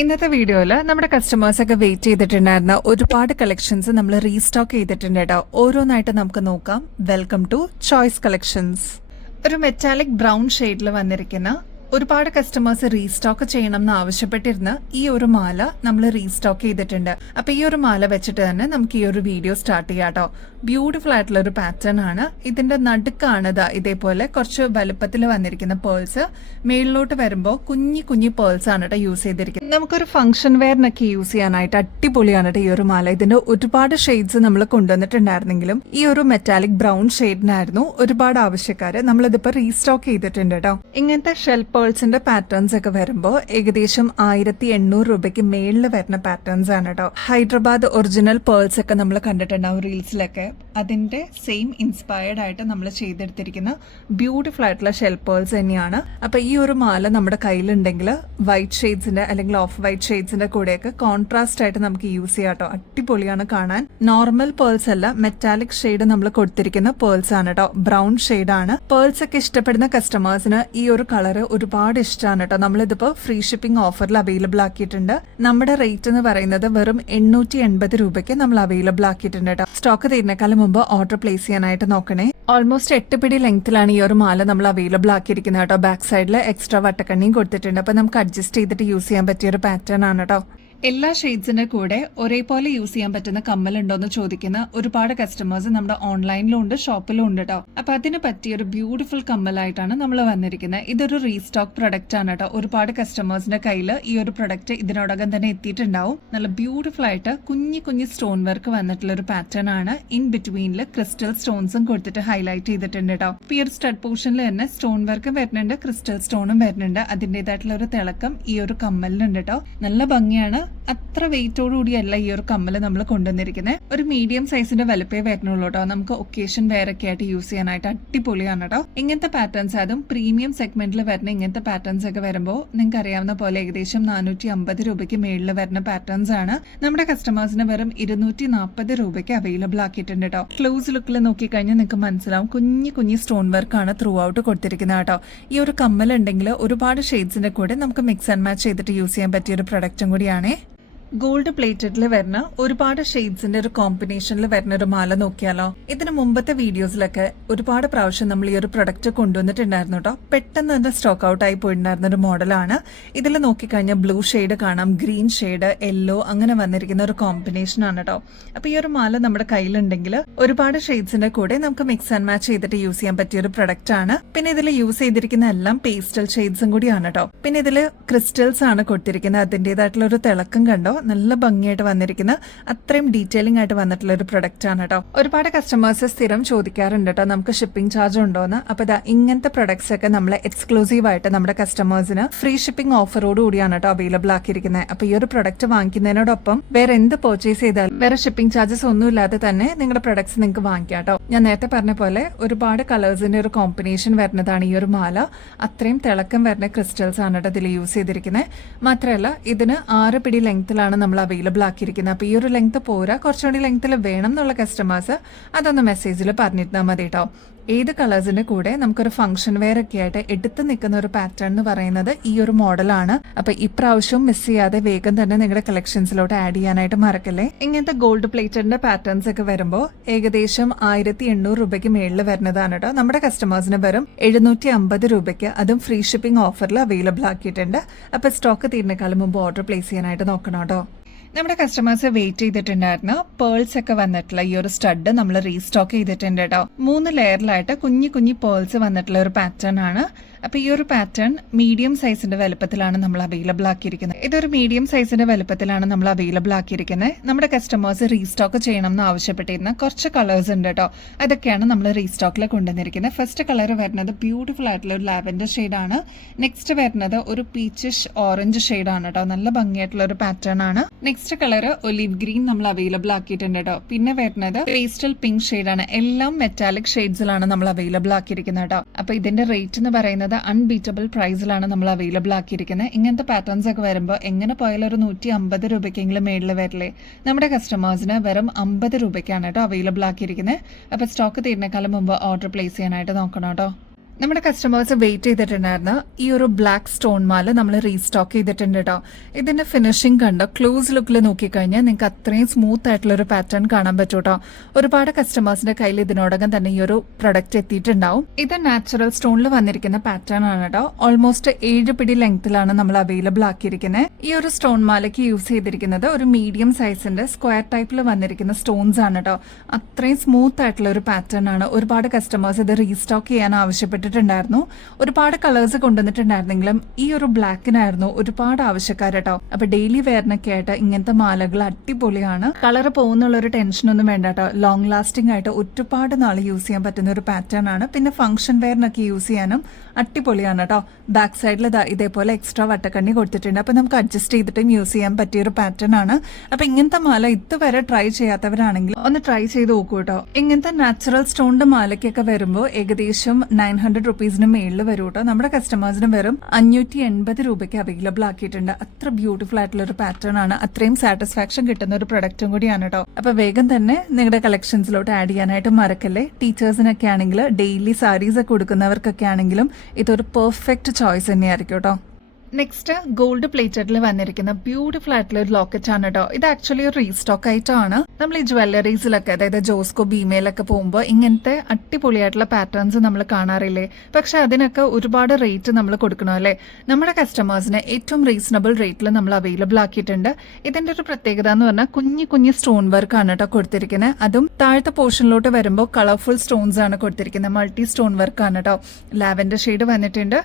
ഇന്നത്തെ വീഡിയോയിൽ നമ്മുടെ കസ്റ്റമേഴ്സ് ഒക്കെ വെയിറ്റ് ചെയ്തിട്ടുണ്ടായിരുന്ന ഒരുപാട് കളക്ഷൻസ് നമ്മൾ റീസ്റ്റോക്ക് ചെയ്തിട്ടുണ്ട് കേട്ടോ. ഓരോന്നായിട്ട് നമുക്ക് നോക്കാം. Welcome to Choice collections. ഒരു മെറ്റാലിക് ബ്രൗൺ ഷെയ്ഡിൽ വന്നിരിക്കുന്ന ഒരുപാട് കസ്റ്റമേഴ്സ് റീസ്റ്റോക്ക് ചെയ്യണം എന്ന് ആവശ്യപ്പെട്ടിരുന്ന ഈ ഒരു മാല നമ്മൾ റീസ്റ്റോക്ക് ചെയ്തിട്ടുണ്ട്. അപ്പൊ ഈ ഒരു മാല വെച്ചിട്ട് തന്നെ നമുക്ക് ഈ ഒരു വീഡിയോ സ്റ്റാർട്ട് ചെയ്യാം കേട്ടോ. ബ്യൂട്ടിഫുൾ ആയിട്ടുള്ള ഒരു പാറ്റേൺ ആണ്. ഇതിന്റെ നടുക്കാണ് ഇതേപോലെ കുറച്ച് വലുപ്പത്തിൽ വന്നിരിക്കുന്ന പേൾസ്. മേളിലോട്ട് വരുമ്പോൾ കുഞ്ഞി കുഞ്ഞി പേൾസ് ആണ് കേട്ടോ യൂസ് ചെയ്തിരിക്കുന്നത്. നമുക്കൊരു ഫംഗ്ഷൻ വെയറിനൊക്കെ യൂസ് ചെയ്യാനായിട്ട് അടിപൊളിയാണ് കേട്ടോ ഈ ഒരു മാല. ഇതിന്റെ ഒരുപാട് ഷെയ്ഡ്സ് നമ്മൾ കൊണ്ടുവന്നിട്ടുണ്ടായിരുന്നെങ്കിലും ഈ ഒരു മെറ്റാലിക് ബ്രൗൺ ഷെയ്ഡിനായിരുന്നു ഒരുപാട് ആവശ്യക്കാര്. നമ്മളിതിപ്പോ റീസ്റ്റോക്ക് ചെയ്തിട്ടുണ്ട് കേട്ടോ. ഇങ്ങനത്തെ ഷെൽ പേൾസിന്റെ പാറ്റേൺസ് ഒക്കെ വരുമ്പോൾ ഏകദേശം 1800 രൂപയ്ക്ക് മേളിൽ വരുന്ന പാറ്റേൺസ് ആണ് കേട്ടോ. ഹൈദരാബാദ് ഒറിജിനൽ പേൾസ് ഒക്കെ നമ്മൾ കണ്ടിട്ടുണ്ടാവും റീൽസിലൊക്കെ. അതിന്റെ സെയിം ഇൻസ്പയർഡ് ആയിട്ട് നമ്മൾ ചെയ്തെടുത്തിരിക്കുന്ന ബ്യൂട്ടിഫുൾ ആയിട്ടുള്ള ഷെൽ പേൾസ് തന്നെയാണ്. അപ്പൊ ഈ ഒരു മാല നമ്മുടെ കയ്യിലുണ്ടെങ്കിൽ വൈറ്റ് ഷെയ്ഡ്സിന്റെ അല്ലെങ്കിൽ ഓഫ് വൈറ്റ് ഷെയ്ഡ്സിന്റെ കൂടെയൊക്കെ കോൺട്രാസ്റ്റ് ആയിട്ട് നമുക്ക് യൂസ് ചെയ്യാം കേട്ടോ. അടിപൊളിയാണ് കാണാൻ. നോർമൽ പേൾസ് അല്ല, മെറ്റാലിക് ഷെയ്ഡ് നമ്മൾ കൊടുത്തിരിക്കുന്ന പേൾസ് ആണ് കേട്ടോ. ബ്രൗൺ ഷെയ്ഡ് ആണ്. പേൾസ് ഒക്കെ ഇഷ്ടപ്പെടുന്ന കസ്റ്റമേഴ്സിന് ഈ ഒരു കളറ് ഒരുപാട് ഇഷ്ടമാണ് കേട്ടോ. നമ്മളിതിപ്പോ ഫ്രീ ഷിപ്പിംഗ് ഓഫറിൽ അവൈലബിൾ ആക്കിയിട്ടുണ്ട്. നമ്മുടെ റേറ്റ് എന്ന് പറയുന്നത് വെറും 880 രൂപയ്ക്ക് നമ്മൾ അവൈലബിൾ ആക്കിയിട്ടുണ്ട് കേട്ടോ. സ്റ്റോക്ക് തീരുന്നേക്കാളും മുമ്പ് ഓർഡർ പ്ലേസ് ചെയ്യാനായിട്ട് നോക്കണേ. ഓൾമോസ്റ്റ് 8 പിടി ലെങ്ത്തിലാണ് ഈ ഒരു മാല നമ്മൾ അവൈലബിൾ ആക്കിയിരിക്കുന്നത് കേട്ടോ. ബാക്ക് സൈഡിൽ എക്സ്ട്രാ വട്ടക്കണ്ണിയും കൊടുത്തിട്ടുണ്ട്. അപ്പൊ നമുക്ക് അഡ്ജസ്റ്റ് ചെയ്തിട്ട് യൂസ് ചെയ്യാൻ പറ്റിയ ഒരു പാറ്റേൺ ആണ് കേട്ടോ. എല്ലാ ഷെയ്ഡ്സിന്റെ കൂടെ ഒരേപോലെ യൂസ് ചെയ്യാൻ പറ്റുന്ന കമ്മലുണ്ടോ എന്ന് ചോദിക്കുന്ന ഒരുപാട് കസ്റ്റമേഴ്സ് നമ്മുടെ ഓൺലൈനിലും ഉണ്ട്, ഷോപ്പിലും ഉണ്ട് കേട്ടോ. അപ്പൊ അതിന് പറ്റിയ ഒരു ബ്യൂട്ടിഫുൾ കമ്മലായിട്ടാണ് നമ്മൾ വന്നിരിക്കുന്നത്. ഇതൊരു റീസ്റ്റോക്ക് പ്രൊഡക്റ്റ് ആണ് കേട്ടോ. ഒരുപാട് കസ്റ്റമേഴ്സിന്റെ കയ്യിൽ ഈ ഒരു പ്രൊഡക്റ്റ് ഇതിനോടകം തന്നെ എത്തിയിട്ടുണ്ടാവും. നല്ല ബ്യൂട്ടിഫുൾ ആയിട്ട് കുഞ്ഞി കുഞ്ഞി സ്റ്റോൺ വർക്ക് വന്നിട്ടുള്ള ഒരു പാറ്റേൺ ആണ്. ഇൻ ബിറ്റ്വീനിൽ ക്രിസ്റ്റൽ സ്റ്റോൺസും കൊടുത്തിട്ട് ഹൈലൈറ്റ് ചെയ്തിട്ടുണ്ട് കേട്ടോ. ഈ ഒരു സ്റ്റഡ് പോർഷനിൽ തന്നെ സ്റ്റോൺ വർക്കും വരുന്നുണ്ട്, ക്രിസ്റ്റൽ സ്റ്റോണും വരുന്നുണ്ട്. അതിന്റേതായിട്ടുള്ള ഒരു തിളക്കം ഈ ഒരു കമ്മലിനുണ്ട് കേട്ടോ. നല്ല ഭംഗിയാണ്. അത്ര വെയിറ്റോടുകൂടിയല്ല ഈ ഒരു കമ്മല് നമ്മൾ കൊണ്ടുവന്നിരിക്കുന്നത്. ഒരു മീഡിയം സൈസിന്റെ വലുപ്പേ വരുന്നുള്ളൂ കേട്ടോ. നമുക്ക് ഒക്കേഷൻ വെയർ ഒക്കെ ആയിട്ട് യൂസ് ചെയ്യാനായിട്ട് അടിപൊളിയാണ് കേട്ടോ. ഇങ്ങനത്തെ പാറ്റേൺസ്, അതും പ്രീമിയം സെഗ്മെന്റിൽ വരുന്ന ഇങ്ങനത്തെ പാറ്റേൺസ് ഒക്കെ വരുമ്പോൾ നിങ്ങൾക്ക് അറിയാവുന്ന പോലെ ഏകദേശം 450 രൂപയ്ക്ക് മേളിൽ വരുന്ന പാറ്റേൺസ് ആണ്. നമ്മുടെ കസ്റ്റമേഴ്സിന് വെറും 240 രൂപയ്ക്ക് അവൈലബിൾ ആക്കിയിട്ടുണ്ട് കേട്ടോ. ക്ലോസ് ലുക്കിൽ നോക്കിക്കഴിഞ്ഞാൽ നിങ്ങൾക്ക് മനസ്സിലാവും കുഞ്ഞി കുഞ്ഞി സ്റ്റോൺ വർക്കാണ് ത്രൂ ഔട്ട് കൊടുത്തിരിക്കുന്നത് കേട്ടോ. ഈ ഒരു കമ്മൽ ഉണ്ടെങ്കിൽ ഒരുപാട് ഷെയ്ഡ്സിന്റെ കൂടെ നമുക്ക് മിക്സ് ആൻഡ് മാച്ച് ചെയ്തിട്ട് യൂസ് ചെയ്യാൻ പറ്റിയ ഒരു പ്രൊഡക്റ്റും കൂടിയാണ്. ഗോൾഡ് പ്ലേറ്റഡിൽ വരുന്ന ഒരുപാട് ഷെയ്ഡ്സിന്റെ ഒരു കോമ്പിനേഷനിൽ വരുന്ന ഒരു മാല നോക്കിയാലോ. ഇതിന് മുമ്പത്തെ വീഡിയോസിലൊക്കെ ഒരുപാട് പ്രാവശ്യം നമ്മൾ ഈ ഒരു പ്രൊഡക്റ്റ് കൊണ്ടുവന്നിട്ടുണ്ടായിരുന്നു കേട്ടോ. പെട്ടെന്ന് തന്നെ സ്റ്റോക്ക് ഔട്ട് ആയി പോയിട്ടുണ്ടായിരുന്ന ഒരു മോഡലാണ്. ഇതിൽ നോക്കിക്കഴിഞ്ഞാൽ ബ്ലൂ ഷെയ്ഡ് കാണാം, ഗ്രീൻ ഷെയ്ഡ്, യെല്ലോ അങ്ങനെ വന്നിരിക്കുന്ന ഒരു കോമ്പിനേഷൻ ആണ് കേട്ടോ. അപ്പൊ ഈ ഒരു മാല നമ്മുടെ കയ്യിലുണ്ടെങ്കിൽ ഒരുപാട് ഷെയ്ഡ്സിന്റെ കൂടെ നമുക്ക് മിക്സ് ആൻഡ് മാച്ച് ചെയ്തിട്ട് യൂസ് ചെയ്യാൻ പറ്റിയ ഒരു പ്രൊഡക്റ്റ് ആണ്. പിന്നെ ഇതിൽ യൂസ് ചെയ്തിരിക്കുന്ന എല്ലാം പേസ്റ്റൽ ഷെയ്ഡ്സും കൂടിയാണ് കേട്ടോ. പിന്നെ ഇതിൽ ക്രിസ്റ്റൽസ് ആണ് കൊടുത്തിരിക്കുന്നത്. അതിന്റേതായിട്ടുള്ള ഒരു തിളക്കം കണ്ടോ, നല്ല ഭംഗിയായിട്ട് വന്നിരിക്കുന്ന അത്രയും ഡീറ്റെയിലിംഗ് ആയിട്ട് വന്നിട്ടുള്ള ഒരു പ്രൊഡക്റ്റ് ആണ് കേട്ടോ. ഒരുപാട് കസ്റ്റമേഴ്സ് സ്ഥിരം ചോദിക്കാറുണ്ട് കേട്ടോ നമുക്ക് ഷിപ്പിംഗ് ചാർജ് ഉണ്ടോന്ന്. അപ്പൊ ഇങ്ങനത്തെ പ്രൊഡക്ട്സ് ഒക്കെ നമ്മൾ എക്സ്ക്ലൂസീവ് ആയിട്ട് നമ്മുടെ കസ്റ്റമേഴ്സിന് ഫ്രീ ഷിപ്പിംഗ് ഓഫറോട് കൂടിയാണ് കേട്ടോ അവൈലബിൾ ആക്കിയിരിക്കുന്നത്. അപ്പൊ ഈ ഒരു പ്രൊഡക്റ്റ് വാങ്ങിക്കുന്നതിനോടൊപ്പം വേറെ എന്ത് പർച്ചേസ് ചെയ്താലും വേറെ ഷിപ്പിംഗ് ചാർജസ് ഒന്നും ഇല്ലാതെ തന്നെ നിങ്ങളുടെ പ്രൊഡക്ട്സ് നിങ്ങൾക്ക് വാങ്ങിക്കാം കേട്ടോ. ഞാൻ നേരത്തെ പറഞ്ഞ പോലെ ഒരുപാട് കളേഴ്സിന്റെ ഒരു കോമ്പിനേഷൻ വരുന്നതാണ് ഈ ഒരു മാല. അത്രയും തിളക്കം വരുന്ന ക്രിസ്റ്റൽസ് ആണ് കേട്ടോ ഇതിൽ യൂസ് ചെയ്തിരിക്കുന്നത്. മാത്രമല്ല ഇതിന് 6 പിടി ലെങ്ത്തിലാണ് നമ്മൾ അവൈലബിൾ ആക്കിയിരിക്കുന്നത്. അപ്പൊ ഈ ഒരു ലെങ്ത് പോരാ, കുറച്ചുകൂടി ലെങ്ത്തിൽ വേണം എന്നുള്ള കസ്റ്റമേഴ്സ് അതൊന്ന് മെസ്സേജിൽ പറഞ്ഞിരുന്നാൽ മതി കേട്ടോ. ഏത് കളേഴ്സിന്റെ കൂടെ നമുക്കൊരു ഫംഗ്ഷൻ വെയർ ഒക്കെ ആയിട്ട് എടുത്ത് നിൽക്കുന്ന ഒരു പാറ്റേൺ എന്ന് പറയുന്നത് ഈ ഒരു മോഡലാണ്. അപ്പൊ ഇപ്രാവശ്യവും മിസ് ചെയ്യാതെ വേഗം തന്നെ നിങ്ങളുടെ കളക്ഷൻസിലോട്ട് ആഡ് ചെയ്യാനായിട്ട് മറക്കല്ലേ. ഇങ്ങനത്തെ ഗോൾഡ് പ്ലേറ്റഡിന്റെ പാറ്റേൺസ് ഒക്കെ വരുമ്പോൾ ഏകദേശം 1800 രൂപയ്ക്ക് മേളിൽ വരുന്നതാണ് കേട്ടോ. നമ്മുടെ കസ്റ്റമേഴ്സിന് വെറും 750 രൂപയ്ക്ക്, അതും ഫ്രീ ഷിപ്പിംഗ് ഓഫറിൽ അവൈലബിൾ ആക്കിയിട്ടുണ്ട്. അപ്പൊ സ്റ്റോക്ക് തീരുന്നേക്കാളും മുമ്പ് ഓർഡർ പ്ലേസ് ചെയ്യാനായിട്ട് നോക്കണം കേട്ടോ. നമ്മുടെ കസ്റ്റമേഴ്സ് വെയിറ്റ് ചെയ്തിട്ടുണ്ടായിരുന്ന പേൾസ് ഒക്കെ വന്നിട്ടുള്ള ഈ ഒരു സ്റ്റഡ് നമ്മൾ റീസ്റ്റോക്ക് ചെയ്തിട്ടുണ്ട് കേട്ടോ. 3 ലെയറിലായിട്ട് കുഞ്ഞി കുഞ്ഞി പേൾസ് വന്നിട്ടുള്ള ഒരു പാറ്റേൺ ആണ്. അപ്പൊ ഈ ഒരു പാറ്റേൺ മീഡിയം സൈസിന്റെ വലുപ്പത്തിലാണ് നമ്മൾ അവൈലബിൾ ആക്കിയിരിക്കുന്നത്. ഇതൊരു മീഡിയം സൈസിന്റെ വലുപ്പത്തിലാണ് നമ്മൾ അവൈലബിൾ ആക്കിയിരിക്കുന്നത്. നമ്മുടെ കസ്റ്റമേഴ്സ് റീസ്റ്റോക്ക് ചെയ്യണം എന്ന് ആവശ്യപ്പെട്ടിരുന്ന കുറച്ച് കളേഴ്സ് ഉണ്ട് കേട്ടോ. അതൊക്കെയാണ് നമ്മൾ റീസ്റ്റോക്കിൽ കൊണ്ടുവന്നിരിക്കുന്നത്. ഫസ്റ്റ് കളർ വരുന്നത് ബ്യൂട്ടിഫുൾ ആയിട്ടുള്ള ഒരു ലാവൻഡർ ഷെയ്ഡ് ആണ്. നെക്സ്റ്റ് വരുന്നത് ഒരു പീച്ചിഷ് ഓറഞ്ച് ഷെയ്ഡ് ആണ് കേട്ടോ. നല്ല ഭംഗിയായിട്ടുള്ള ഒരു പാറ്റേൺ ആണ്. നെക്സ്റ്റ് കളർ ഒലിവ് ഗ്രീൻ നമ്മൾ അവൈലബിൾ ആക്കിയിട്ടുണ്ട് കേട്ടോ. പിന്നെ വരുന്നത് പേസ്റ്റൽ പിങ്ക് ഷെയ്ഡ് ആണ്. എല്ലാം മെറ്റാലിക് ഷെയ്ഡ്സിലാണ് നമ്മൾ അവൈലബിൾ ആക്കിയിരിക്കുന്നത് കേട്ടോ. അപ്പൊ ഇതിന്റെ റേറ്റ് എന്ന് പറയുന്നത് അൺബീറ്റബിൾ പ്രൈസിലാണ് നമ്മൾ അവൈലബിൾ ആക്കിയിരിക്കുന്നത്. ഇങ്ങനത്തെ പാറ്റേൺസ് ഒക്കെ വരുമ്പോൾ എങ്ങനെ പോയാലും ഒരു 150 രൂപയ്ക്കെങ്കിലും മേളിൽ വരില്ലേ. നമ്മുടെ കസ്റ്റമേഴ്സിന് വെറും 50 രൂപയ്ക്കാണ് കേട്ടോ അവൈലബിൾ ആക്കിയിരിക്കുന്നത്. അപ്പൊ സ്റ്റോക്ക് തീരുന്നേക്കാളും മുമ്പ് ഓർഡർ പ്ലേസ് ചെയ്യാനായിട്ട് നോക്കണം കേട്ടോ. നമ്മുടെ കസ്റ്റമേഴ്സ് വെയിറ്റ് ചെയ്തിട്ടുണ്ടായിരുന്ന ഈ ഒരു ബ്ലാക്ക് സ്റ്റോൺ മാല നമ്മൾ റീസ്റ്റോക്ക് ചെയ്തിട്ടുണ്ട് കേട്ടോ. ഇതിന്റെ ഫിനിഷിംഗ് കണ്ടോ, ക്ലോസ് ലുക്കിൽ നോക്കിക്കഴിഞ്ഞാൽ നിങ്ങൾക്ക് അത്രയും സ്മൂത്ത് ആയിട്ടുള്ള ഒരു പാറ്റേൺ കാണാൻ പറ്റും കേട്ടോ. ഒരുപാട് കസ്റ്റമേഴ്സിന്റെ കയ്യിൽ ഇതിനോടകം തന്നെ ഈ ഒരു പ്രൊഡക്റ്റ് എത്തിയിട്ടുണ്ടാവും. ഇത് നാച്ചുറൽ സ്റ്റോണിൽ വന്നിരിക്കുന്ന പാറ്റേൺ ആണ് കേട്ടോ. ഓൾമോസ്റ്റ് 7 പിടി ലെങ്ത്തിലാണ് നമ്മൾ അവൈലബിൾ ആക്കിയിരിക്കുന്നത്. ഈ ഒരു സ്റ്റോൺ മാലയ്ക്ക് യൂസ് ചെയ്തിരിക്കുന്നത് ഒരു മീഡിയം സൈസിന്റെ സ്ക്വയർ ടൈപ്പിൽ വന്നിരിക്കുന്ന സ്റ്റോൺസ് ആണ് കേട്ടോ. അത്രയും സ്മൂത്ത് ആയിട്ടുള്ള ഒരു പാറ്റേൺ ആണ്. ഒരുപാട് കസ്റ്റമേഴ്സ് ഇത് റീസ്റ്റോക്ക് ചെയ്യാൻ ആവശ്യപ്പെട്ടിട്ടുണ്ടായിരുന്നു. ഒരുപാട് കളേഴ്സ് കൊണ്ടുവന്നിട്ടുണ്ടായിരുന്നെങ്കിലും ഈ ഒരു ബ്ലാക്കിനായിരുന്നു ഒരുപാട് ആവശ്യക്കാർ കേട്ടോ. അപ്പൊ ഡെയിലി വെയറിനൊക്കെ ആയിട്ട് ഇങ്ങനത്തെ മാലകൾ അടിപൊളിയാണ്. കളർ പോകുന്നുള്ള ഒരു ടെൻഷനൊന്നും വേണ്ട കേട്ടോ. ലോങ് ലാസ്റ്റിംഗ് ആയിട്ട് ഒരുപാട് നാൾ യൂസ് ചെയ്യാൻ പറ്റുന്ന ഒരു പാറ്റേൺ ആണ്. പിന്നെ ഫംഗ്ഷൻ വെയറിനൊക്കെ യൂസ് ചെയ്യാനും അടിപൊളിയാണ് കേട്ടോ. ബാക്ക് സൈഡിൽ ഇതേപോലെ എക്സ്ട്രാ വട്ടക്കണ്ണി കൊടുത്തിട്ടുണ്ട്. അപ്പൊ നമുക്ക് അഡ്ജസ്റ്റ് ചെയ്തിട്ടും യൂസ് ചെയ്യാൻ പറ്റിയ ഒരു പാറ്റേൺ ആണ്. അപ്പൊ ഇങ്ങനത്തെ മാല ഇതുവരെ ട്രൈ ചെയ്യാത്തവരാണെങ്കിൽ ഒന്ന് ട്രൈ ചെയ്ത് നോക്കൂ കേട്ടോ. ഇങ്ങനത്തെ നാച്ചുറൽ സ്റ്റോണിന്റെ മാലയ്ക്കൊക്കെ വരുമ്പോൾ ഏകദേശം 900 റുപ്പീസിന് മേളിൽ വരും കേട്ടോ. നമ്മുടെ കസ്റ്റമേഴ്സിന് വെറും 580 രൂപയ്ക്ക് അവൈലബിൾ ആക്കിയിട്ടുണ്ട്. അത്ര ബ്യൂട്ടിഫുൾ ആയിട്ടുള്ള ഒരു പാറ്റേൺ ആണ്. അത്രയും സാറ്റിസ്ഫാക്ഷൻ കിട്ടുന്ന ഒരു പ്രൊഡക്റ്റും കൂടിയാണ് കേട്ടോ. അപ്പൊ വേഗം തന്നെ നിങ്ങളുടെ കളക്ഷൻസിലോട്ട് ആഡ് ചെയ്യാനായിട്ട് മറക്കല്ലേ. ടീച്ചേഴ്സിനൊക്കെ ആണെങ്കിൽ ഡെയിലി സാരീസ് ഒക്കെ കൊടുക്കുന്നവർക്കൊക്കെ ആണെങ്കിലും ഇതൊരു പെർഫെക്റ്റ് ചോയ്സ് തന്നെയായിരിക്കും കേട്ടോ. നെക്സ്റ്റ് ഗോൾഡ് പ്ലേറ്റഡിൽ വന്നിരിക്കുന്ന ബ്യൂട്ടിഫുൾ ആയിട്ടുള്ള ഒരു ലോക്കറ്റ് ആണ് കേട്ടോ. ഇത് ആക്ച്വലി ഒരു റീസ്റ്റോക്ക് ആയിട്ടാണ്. നമ്മൾ ഈ ജ്വല്ലറീസിലൊക്കെ അതായത് ജോസ്കോ ബീമയിലൊക്കെ പോകുമ്പോൾ ഇങ്ങനത്തെ അടിപൊളിയായിട്ടുള്ള പാറ്റേൺസ് നമ്മൾ കാണാറില്ലേ. പക്ഷെ അതിനൊക്കെ ഒരുപാട് റേറ്റ് നമ്മൾ കൊടുക്കണം അല്ലേ. നമ്മുടെ കസ്റ്റമേഴ്സിന് ഏറ്റവും റീസണബിൾ റേറ്റിൽ നമ്മൾ അവൈലബിൾ ആക്കിയിട്ടുണ്ട്. ഇതിന്റെ ഒരു പ്രത്യേകത എന്ന് പറഞ്ഞാൽ കുഞ്ഞു കുഞ്ഞു സ്റ്റോൺ വർക്ക് ആണ് കേട്ടോ കൊടുത്തിരിക്കുന്നത്. അതും താഴത്തെ പോർഷനിലോട്ട് വരുമ്പോൾ കളർഫുൾ സ്റ്റോൺസ് ആണ് കൊടുത്തിരിക്കുന്നത്. മൾട്ടി സ്റ്റോൺ വർക്ക് ആണ് കേട്ടോ. ലാവൻഡർ ഷെയ്ഡ് വന്നിട്ടുണ്ട്,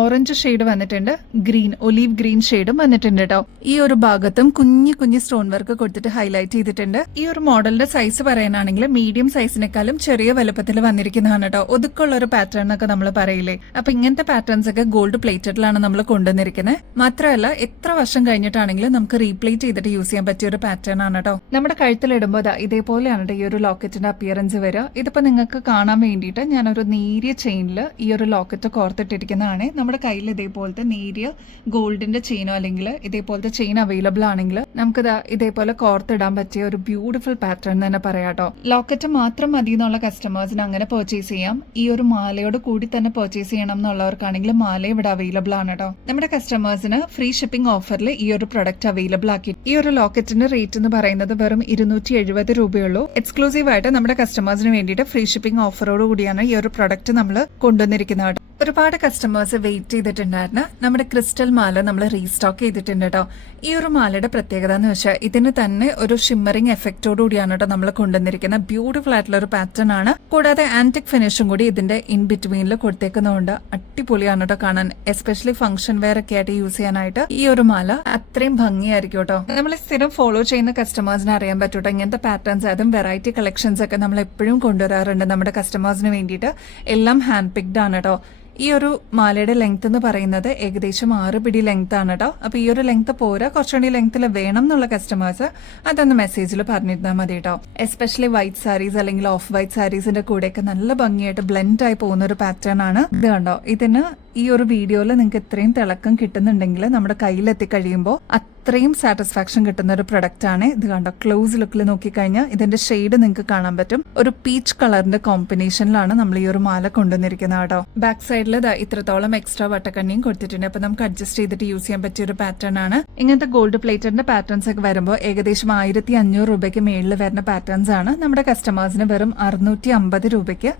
ഓറഞ്ച് ഷെയ്ഡ് വന്നിട്ടുണ്ട്, ഗ്രീൻ ഒലീവ് ഗ്രീൻ ഷെയ്ഡും വന്നിട്ടുണ്ട് കേട്ടോ. ഈ ഒരു ഭാഗത്തും കുഞ്ഞു കുഞ്ഞു സ്റ്റോൺ വർക്ക് കൊടുത്തിട്ട് ഹൈലൈറ്റ് ചെയ്തിട്ടുണ്ട്. ഈ ഒരു മോഡലിന്റെ സൈസ് പറയാനാണെങ്കിൽ മീഡിയം സൈസിനേക്കാളും ചെറിയ വലുപ്പത്തിൽ വന്നിരിക്കുന്നതാണ് കേട്ടോ. ഒതുക്കുള്ള ഒരു പാറ്റേൺ ഒക്കെ നമ്മൾ പറയില്ലേ. അപ്പൊ ഇങ്ങനത്തെ പാറ്റേൺസ് ഒക്കെ ഗോൾഡ് പ്ലേറ്റഡിലാണ് നമ്മൾ കൊണ്ടുവന്നിരിക്കുന്നത്. മാത്രമല്ല എത്ര വർഷം കഴിഞ്ഞിട്ടാണെങ്കിലും നമുക്ക് റീപ്ലേറ്റ് ചെയ്തിട്ട് യൂസ് ചെയ്യാൻ പറ്റിയ ഒരു പാറ്റേൺ ആണ് കേട്ടോ. നമ്മുടെ കഴുത്തിലിടുമ്പോൾ ഇതേപോലെയാണ് ഈ ഒരു ലോക്കറ്റിന്റെ അപ്പിയറൻസ് വരിക. ഇതിപ്പോ നിങ്ങൾക്ക് കാണാൻ വേണ്ടിയിട്ട് ഞാനൊരു നേരിയ ചെയിനിൽ ഈ ഒരു ലോക്കറ്റ് കോർത്തിട്ടിരിക്കുന്നതാണ്. നമ്മുടെ കയ്യിൽ ഇതേപോലത്തെ നേരിയ ഗോൾഡിന്റെ ചെയിനോ അല്ലെങ്കിൽ ഇതേപോലത്തെ ചെയിൻ അവൈലബിൾ ആണെങ്കിൽ നമുക്ക് ഇതേപോലെ കോർത്തിടാൻ പറ്റിയ ഒരു ബ്യൂട്ടിഫുൾ പാറ്റേൺ തന്നെ പറയാട്ടോ. ലോക്കറ്റ് മാത്രം മതി എന്നുള്ള കസ്റ്റമേഴ്സിന് അങ്ങനെ പർച്ചേസ് ചെയ്യാം. ഈ ഒരു മാലയോട് കൂടി തന്നെ പർച്ചേസ് ചെയ്യണം എന്നുള്ളവർക്കാണെങ്കിൽ മാല ഇവിടെ അവൈലബിൾ ആണ് കേട്ടോ. നമ്മുടെ കസ്റ്റമേഴ്സിന് ഫ്രീ ഷിപ്പിംഗ് ഓഫറിൽ ഈ ഒരു പ്രൊഡക്റ്റ് അവൈലബിൾ ആക്കി. ഈ ഒരു ലോക്കറ്റിന്റെ റേറ്റ് എന്ന് പറയുന്നത് വെറും 270 രൂപയുള്ളൂ. എക്സ്ക്ലൂസീവ് ആയിട്ട് നമ്മുടെ കസ്റ്റമേഴ്സിന് വേണ്ടിയിട്ട് ഫ്രീ ഷിപ്പിംഗ് ഓഫറോട് കൂടിയാണ് ഈ ഒരു പ്രൊഡക്റ്റ് നമ്മൾ കൊണ്ടുവന്നിരിക്കുന്നത്. ഒരുപാട് കസ്റ്റമേഴ്സ് വെയിറ്റ് ചെയ്തിട്ടുണ്ടായിരുന്നു. നമ്മുടെ ക്രിസ്റ്റൽ മാല നമ്മൾ റീസ്റ്റോക്ക് ചെയ്തിട്ടുണ്ട് കേട്ടോ. ഈ ഒരു മാലയുടെ പ്രത്യേകത എന്ന് വെച്ചാൽ ഇതിന് തന്നെ ഒരു ഷിമ്മറിംഗ് എഫക്റ്റോട് കൂടിയാണ് കേട്ടോ നമ്മൾ കൊണ്ടുവന്നിരിക്കുന്നത്. ബ്യൂട്ടിഫുൾ ആയിട്ടുള്ള ഒരു പാറ്റേൺ ആണ്. കൂടാതെ ആന്റിക് ഫിനിഷും കൂടി ഇതിന്റെ ഇൻ ബിറ്റ്വീനിൽ കൊടുത്തേക്കുന്നതുകൊണ്ട് അടിപൊളിയാണ് കേട്ടോ കാണാൻ. എസ്പെഷ്യലി ഫംഗ്ഷൻ വെയർ ഒക്കെ ആയിട്ട് യൂസ് ചെയ്യാനായിട്ട് ഈ ഒരു മാല അത്രയും ഭംഗിയായിരിക്കും കേട്ടോ. നമ്മൾ സ്ഥിരം ഫോളോ ചെയ്യുന്ന കസ്റ്റമേഴ്സിന് അറിയാൻ പറ്റൂട്ടോ ഇങ്ങനത്തെ പാറ്റേൺസ് അതും വെറൈറ്റി കളക്ഷൻസ് ഒക്കെ നമ്മൾ എപ്പോഴും കൊണ്ടുവരാറുണ്ട് നമ്മുടെ കസ്റ്റമേഴ്സിന് വേണ്ടിയിട്ട്. എല്ലാം ഹാൻഡ് പിക്ഡ് ആണ് കേട്ടോ. ഈ ഒരു മാലയുടെ ലെങ്ത് എന്ന് പറയുന്നത് ഏകദേശം 6 പിടി ലെങ്ത് ആണ് കേട്ടോ. അപ്പൊ ഈ ഒരു ലെങ്ത് പോരാ, കുറച്ചുകൂടി ലെങ്ത്തിൽ വേണം എന്നുള്ള കസ്റ്റമേഴ്സ് അതൊന്ന് മെസ്സേജിൽ പറഞ്ഞിരുന്നാൽ മതി കേട്ടോ. എസ്പെഷ്യലി വൈറ്റ് സാരീസ് അല്ലെങ്കിൽ ഓഫ് വൈറ്റ് സാരീസിന്റെ കൂടെയൊക്കെ നല്ല ഭംഗിയായിട്ട് ബ്ലെൻഡ് ആയി പോകുന്ന ഒരു പാറ്റേൺ ആണ് ഇത് കണ്ടോ. ഇതിന് ഈ ഒരു വീഡിയോയിൽ നിങ്ങൾക്ക് ഇത്രയും തിളക്കം കിട്ടുന്നുണ്ടെങ്കിൽ നമ്മുടെ കയ്യിലെത്തി കഴിയുമ്പോൾ അത്രയും സാറ്റിസ്ഫാക്ഷൻ കിട്ടുന്ന ഒരു പ്രൊഡക്റ്റ് ആണ് ഇത് കണ്ടോ. ക്ലോസ് ലുക്കിൽ നോക്കിക്കഴിഞ്ഞാൽ ഇതിന്റെ ഷെയ്ഡ് നിങ്ങൾക്ക് കാണാൻ പറ്റും. ഒരു പീച്ച് കളറിന്റെ കോമ്പിനേഷനിലാണ് നമ്മൾ ഈ ഒരു മാല കൊണ്ടുവന്നിരിക്കുന്നത് കേട്ടോ. ബാക്ക് സൈഡിൽ ഇത്രത്തോളം എക്സ്ട്രാ വട്ടക്കണ്ണിയും കൊടുത്തിട്ടുണ്ട്. അപ്പൊ നമുക്ക് അഡ്ജസ്റ്റ് ചെയ്തിട്ട് യൂസ് ചെയ്യാൻ പറ്റിയ ഒരു പാറ്റേൺ ആണ്. ഇങ്ങനത്തെ ഗോൾഡ് പ്ലേറ്റഡിന്റെ പാറ്റേൺസ് ഒക്കെ വരുമ്പോൾ ഏകദേശം 1500 രൂപയ്ക്ക് മേളിൽ വരുന്ന പാറ്റേൺസ് ആണ്. നമ്മുടെ കസ്റ്റമേഴ്സിന് വെറും 650 രൂപയ്ക്ക്